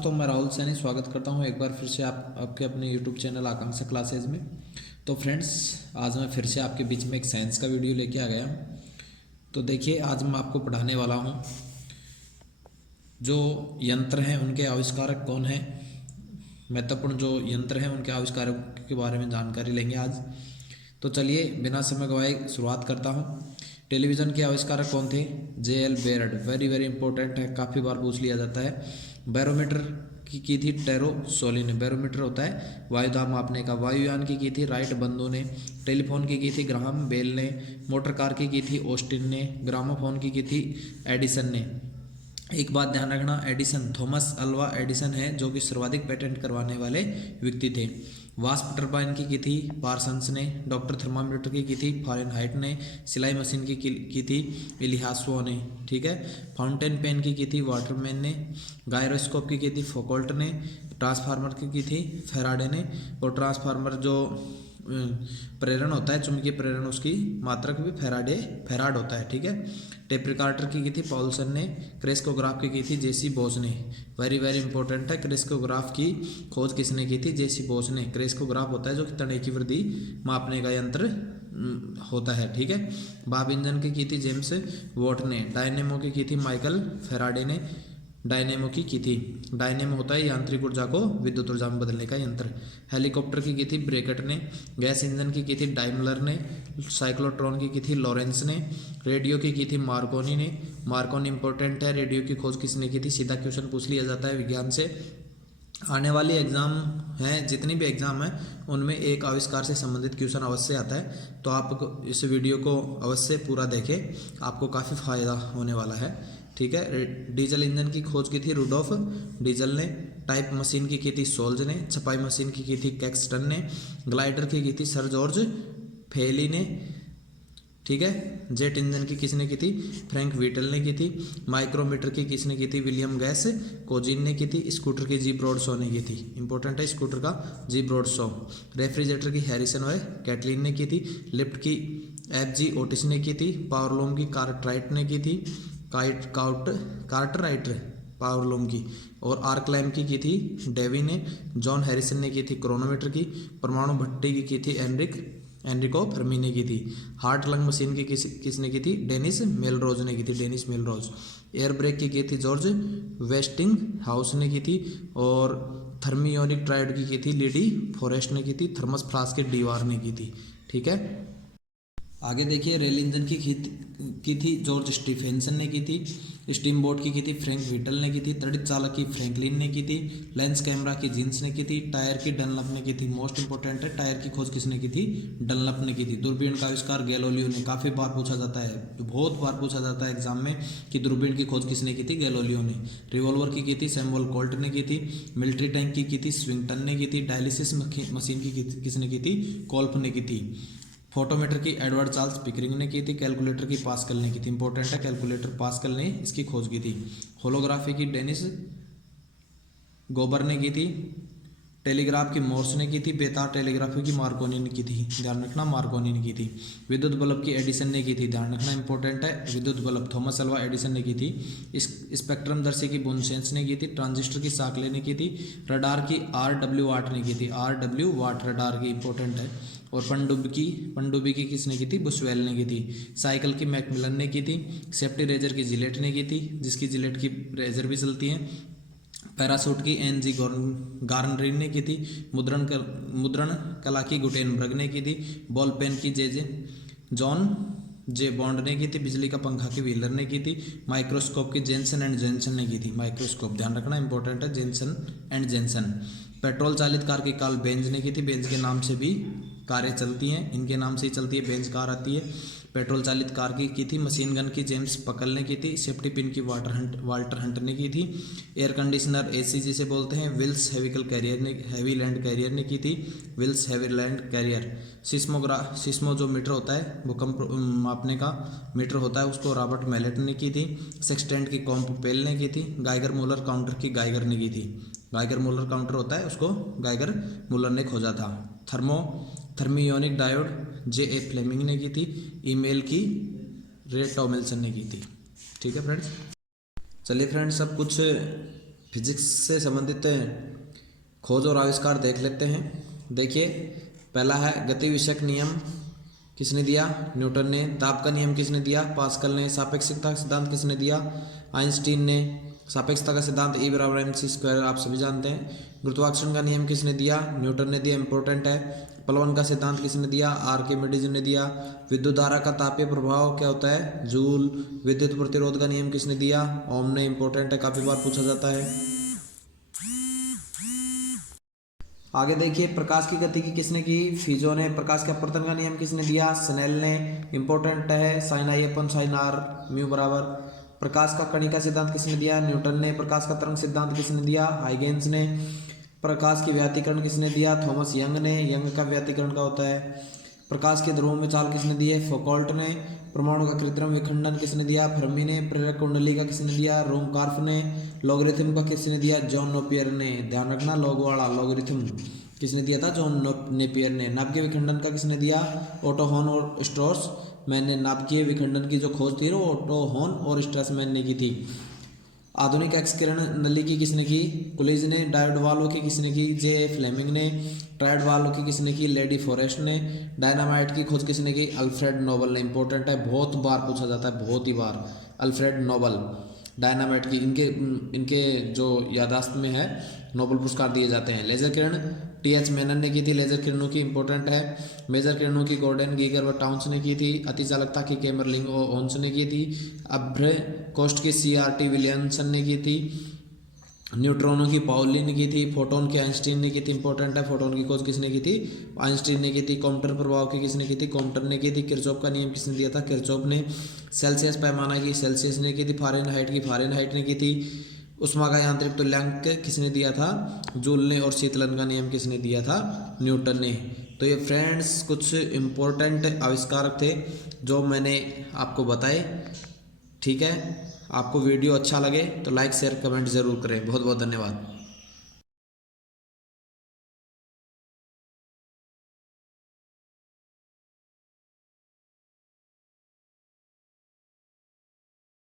दोस्तों, मैं राहुल सैनी स्वागत करता हूं एक बार फिर से आपके अपने यूट्यूब चैनल आकांक्षा क्लासेज में। तो फ्रेंड्स, आज मैं फिर से आपके बीच में एक साइंस का वीडियो लेके आ गया हूं। तो देखिए, आज मैं आपको पढ़ाने वाला हूं जो यंत्र हैं उनके आविष्कारक कौन हैं। महत्वपूर्ण जो यंत्र हैं उनके आविष्कारक के बारे में जानकारी लेंगे आज। तो चलिए बिना समय गवाए शुरुआत करता हूँ। टेलीविज़न के आविष्कारक कौन थे? J.L. Baird. Very very important है, काफ़ी बार पूछ लिया जाता है। बैरोमीटर की थी टेरो सोली ने। बैरोमीटर होता है वायुदाब मापने का। वायुयान की थी राइट बंधु ने। टेलीफोन की थी ग्राहम बेल ने। मोटर कार की थी ऑस्टिन ने। ग्रामोफोन की थी एडिसन ने। एक बात ध्यान रखना, एडिसन थॉमस अल्वा एडिसन है जो कि सर्वाधिक पेटेंट करवाने वाले व्यक्ति थे। वास्प टरबाइन की थी पार्सन्स ने। डॉक्टर थर्मामीटर की थी फारेनहाइट ने। सिलाई मशीन की थी इलिहासो ने। ठीक है। फाउंटेन पेन की थी वाटरमैन ने। गायरोस्कोप की थी फोकोल्ट ने। ट्रांसफार्मर की थी फेराडे ने। और ट्रांसफार्मर जो प्रेरण होता है, चुंबकीय प्रेरण, उसकी मात्रक भी फेराड होता है। ठीक है। टेप रिकॉर्डर की थी पॉल्सन ने। क्रेस्कोग्राफ की थी जेसी बोस ने। वेरी वेरी इंपॉर्टेंट है, क्रेस्कोग्राफ की खोज किसने की थी? जेसी बोस ने। क्रेस्कोग्राफ होता है जो कि तने की वृद्धि मापने का यंत्र होता है। ठीक है। भाप इंजन की थी जेम्स वॉट ने। डायनेमो की थी माइकल फेराडे ने। डायनेमो की थी, डायनेमो होता है यांत्रिक ऊर्जा को विद्युत ऊर्जा में बदलने का यंत्र। हेलीकॉप्टर की थी ब्रेकट ने। गैस इंजन की थी डाइमलर ने। साइक्लोट्रॉन की थी लॉरेंस ने। रेडियो की थी मार्कोनी ने। मार्कोनी इंपॉर्टेंट है, रेडियो की खोज किसने की थी? सीधा क्वेश्चन पूछ लिया जाता है विज्ञान से। आने वाली एग्जाम हैं, जितनी भी एग्जाम है उनमें एक आविष्कार से संबंधित क्वेश्चन अवश्य आता है। तो आप इस वीडियो को अवश्य पूरा देखें, आपको काफ़ी फायदा होने वाला है। ठीक है। डीजल इंजन की खोज की थी रुडोल्फ डीजल ने। टाइप मशीन की थी सोल्ज ने। छपाई मशीन की थी कैक्सटन ने। ग्लाइडर की थी सर जॉर्ज फेली ने। ठीक है। जेट इंजन की किसने की थी? फ्रैंक व्हीटल ने की थी। माइक्रोमीटर की किसने की थी? विलियम गैस कोजिन ने की थी। स्कूटर की जी ब्रॉड शो ने की थी। इंपॉर्टेंट है स्कूटर का जी ब्रॉड शो। रेफ्रिजरेटर की हैरिसन और कैटलिन ने की थी। लिफ्ट की FG ओटिस ने की थी। पावरलूम की कार्टराइट ने की थी। कार्टराइट पावरलूम की। और आर्क लैम्प की थी डेवी ने। जॉन हैरिसन ने की थी क्रोनोमीटर की। परमाणु भट्टी की थी एनरिको फर्मी ने की थी। हार्ट लंग मशीन की किसने की थी? डेनिस मेलरोज ने की थी। Dennis Melrose. एयर ब्रेक की थी जॉर्ज वेस्टिंग हाउस ने की थी। और थर्मियोनिक ट्राइड की थी लीडी फॉरेस्ट ने की थी। थर्मस फ्लास्क की डीवार ने की थी। ठीक है। आगे देखिए, रेल इंजन की थी जॉर्ज स्टीफेंसन ने की थी। स्टीम बोट की थी फ्रैंक व्हीटल ने की थी। तड़ित चालक की फ्रैंकलिन ने की थी। लेंस कैमरा की जींस ने की थी। टायर की डनलप ने की थी। मोस्ट इंपोर्टेंट है, टायर की खोज किसने की थी? डनलप ने की थी। दूरबीन का आविष्कार गैलोलियो ने। काफ़ी बार पूछा जाता है, बहुत बार पूछा जाता है एग्जाम में कि दूरबीन की खोज किसने की थी? गैलोलियो ने। रिवॉल्वर की थी सैमुअल कोल्ट ने की थी। मिलिट्री टैंक की थी स्विंगटन ने की थी। डायलिसिस मशीन की किसने की थी? कोल्प ने की थी। फोटोमीटर की एडवर्ड चार्ल्स पिकरिंग ने की थी। कैलकुलेटर की पास्कल ने की थी। इंपॉर्टेंट है, कैलकुलेटर पास्कल ने इसकी खोज की थी। होलोग्राफी की डेनिस गोबर ने की थी। टेलीग्राफ की मोर्स ने की थी। बेतार टेलीग्राफी की मार्कोनी ने की थी। ध्यान रखना, मार्कोनी ने की थी। विद्युत बल्ब की एडिसन ने की थी। ध्यान रखना, इंपॉर्टेंट है, विद्युत बल्ब थॉमस अल्वा एडिसन ने की थी। स्पेक्ट्रम दर्शी की बुनसेंस ने की थी। ट्रांजिस्टर की साकले ने की थी। रडार की RW वाट ने की थी। RW वाट रडार की इंपॉर्टेंट है। और पनडुब्बी की किसने की थी? बुशवेल ने की थी। साइकिल की मैकमिलन ने की थी। सेफ्टी रेजर की जिलेट ने की थी, जिसकी जिलेट की रेजर भी चलती है। पैरासूट की NG गार्नरिन ने की थी। मुद्रण कला की गुटेनबर्ग ने की थी। बॉल पेन की जॉन जे बॉन्ड ने की थी। बिजली का पंखा की व्हीलर ने की थी। माइक्रोस्कोप की जेनसन एंड जेनसन ने की थी। माइक्रोस्कोप ध्यान रखना, इंपॉर्टेंट है, जेनसन एंड जेनसन। पेट्रोल चालित कार की कार्ल बेंज ने की थी। बेंज के नाम से भी कारें चलती हैं, इनके नाम से ही चलती है, बेंज कार आती है। पेट्रोल चालित कार की थी। मशीन गन की जेम्स पकल ने की थी। सेफ्टी पिन की वाल्टर हंट ने की थी। एयर कंडीशनर AC जिसे बोलते हैं, विल्स हैवी लैंड कैरियर ने की थी। Wills heavy land carrier. सिस्मो जो मीटर होता है, भूकंप मापने का मीटर होता है, उसको रॉबर्ट मेलेट ने की थी। सेक्सटेंट की कॉम्पेल ने की थी। गाइगर मूलर काउंटर की गाइगर ने की थी। गाइगर मूलर काउंटर होता है, उसको गाइगर मूलर ने खोजा था। थर्मियोनिक डायोड JA फ्लेमिंग ने की थी। ईमेल की रे टॉमिल्सन ने की थी। ठीक है फ्रेंड्स। चलिए फ्रेंड्स, सब कुछ फिजिक्स से संबंधित खोज और आविष्कार देख लेते हैं। देखिए, पहला है गति विषयक नियम, किसने दिया? न्यूटन ने। दाब का नियम किसने दिया? पास्कल ने। सापेक्षता का सिद्धांत किसने दिया? आइंस्टीन ने। सापेक्षता का सिद्धांत E बराबर mc स्क्वायर आप सभी जानते हैं। गुरुत्वाकर्षण का नियम किसने दिया? न्यूटन ने दिया, इंपॉर्टेंट है। प्लवन का सिद्धांत किसने दिया? आर्किमिडीज ने दिया। विद्युत धारा का तापीय प्रभाव क्या होता है? जूल। विद्युत प्रतिरोध का नियम किसने दिया? ओम ने, इंपॉर्टेंट है, काफी बार पूछा जाता है। आगे देखिए, प्रकाश की गति की किसने की? फिजो ने। प्रकाश के अपवर्तन का नियम किसने दिया? स्नेल ने, इंपॉर्टेंट है। Sine i upon sine r mu बराबर। प्रकाश का कणिका सिद्धांत किसने दिया? न्यूटन ने। प्रकाश का तरंग सिद्धांत किसने दिया? हाइगेंस ने। प्रकाश की व्यातीकरण किसने दिया? थॉमस यंग ने। यंग का व्यातीकरण का होता है। प्रकाश के ध्रुवों में चाल किसने दी है? फौकॉल्ट ने। परमाणु का कृत्रिम विखंडन किसने दिया? फर्मी ने। प्रेरक कुंडली का किसने दिया? रूमकार्फ ने। लॉगरिथम का किसने दिया? जॉन नेपियर ने। ध्यान रखना, लॉग वाला लॉगरिथम किसने दिया था? जॉन नेपियर ने। नाभिकीय विखंडन का किसने दिया? ओटो हॉर्न और स्ट्रॉस मैन ने। नाभिकीय विखंडन की जो खोज थी वो ओटो हॉर्न और स्ट्रॉस मैन ने की थी। आधुनिक एक्स किरण नली की किसने की? कुलिज ने। डायोड वाल्व की किसने की? जे फ्लेमिंग ने। ट्रायड वाल्व की किसने की? लेडी फॉरेस्ट ने। डायनामाइट की खोज किसने की? अल्फ्रेड नोबल ने। इंपॉर्टेंट है, बहुत बार पूछा जाता है, बहुत ही बार। अल्फ्रेड नोबल डायनामाइट की, इनके जो यादाश्त में है नोबल पुरस्कार दिए जाते हैं। लेजर किरण TH मेनन ने की थी लेजर किरणों की, इंपॉर्टेंट है। मेजर किरणों की गॉर्डन, गीगर व टाउन्स ने की थी। अति चालकता की कैमरलिंग और ओन्स ने की थी। अभ्र कोस्ट की CRT विलियमसन ने की थी। न्यूट्रॉनों की पाउली ने की थी। फोटोन की आइंस्टीन ने की थी, इंपॉर्टेंट है। फोटोन की खोज किसने की थी? आइंस्टीन ने की थी। कॉम्पटन प्रभाव की किसने की थी? कॉम्पटन ने की थी। किरचॉफ का नियम किसने दिया था? किरचॉफ ने। सेल्सियस पैमाना की सेल्सियस ने की थी। फारेनहाइट की फारेनहाइट ने की थी। उष्मा का यांत्रिक तुल्यांक किसने दिया था? जूल ने। और शीतलन का नियम किसने दिया था? न्यूटन ने। तो ये फ्रेंड्स कुछ इम्पोर्टेंट आविष्कारक थे जो मैंने आपको बताए। ठीक है, आपको वीडियो अच्छा लगे तो लाइक शेयर कमेंट ज़रूर करें। बहुत बहुत धन्यवाद।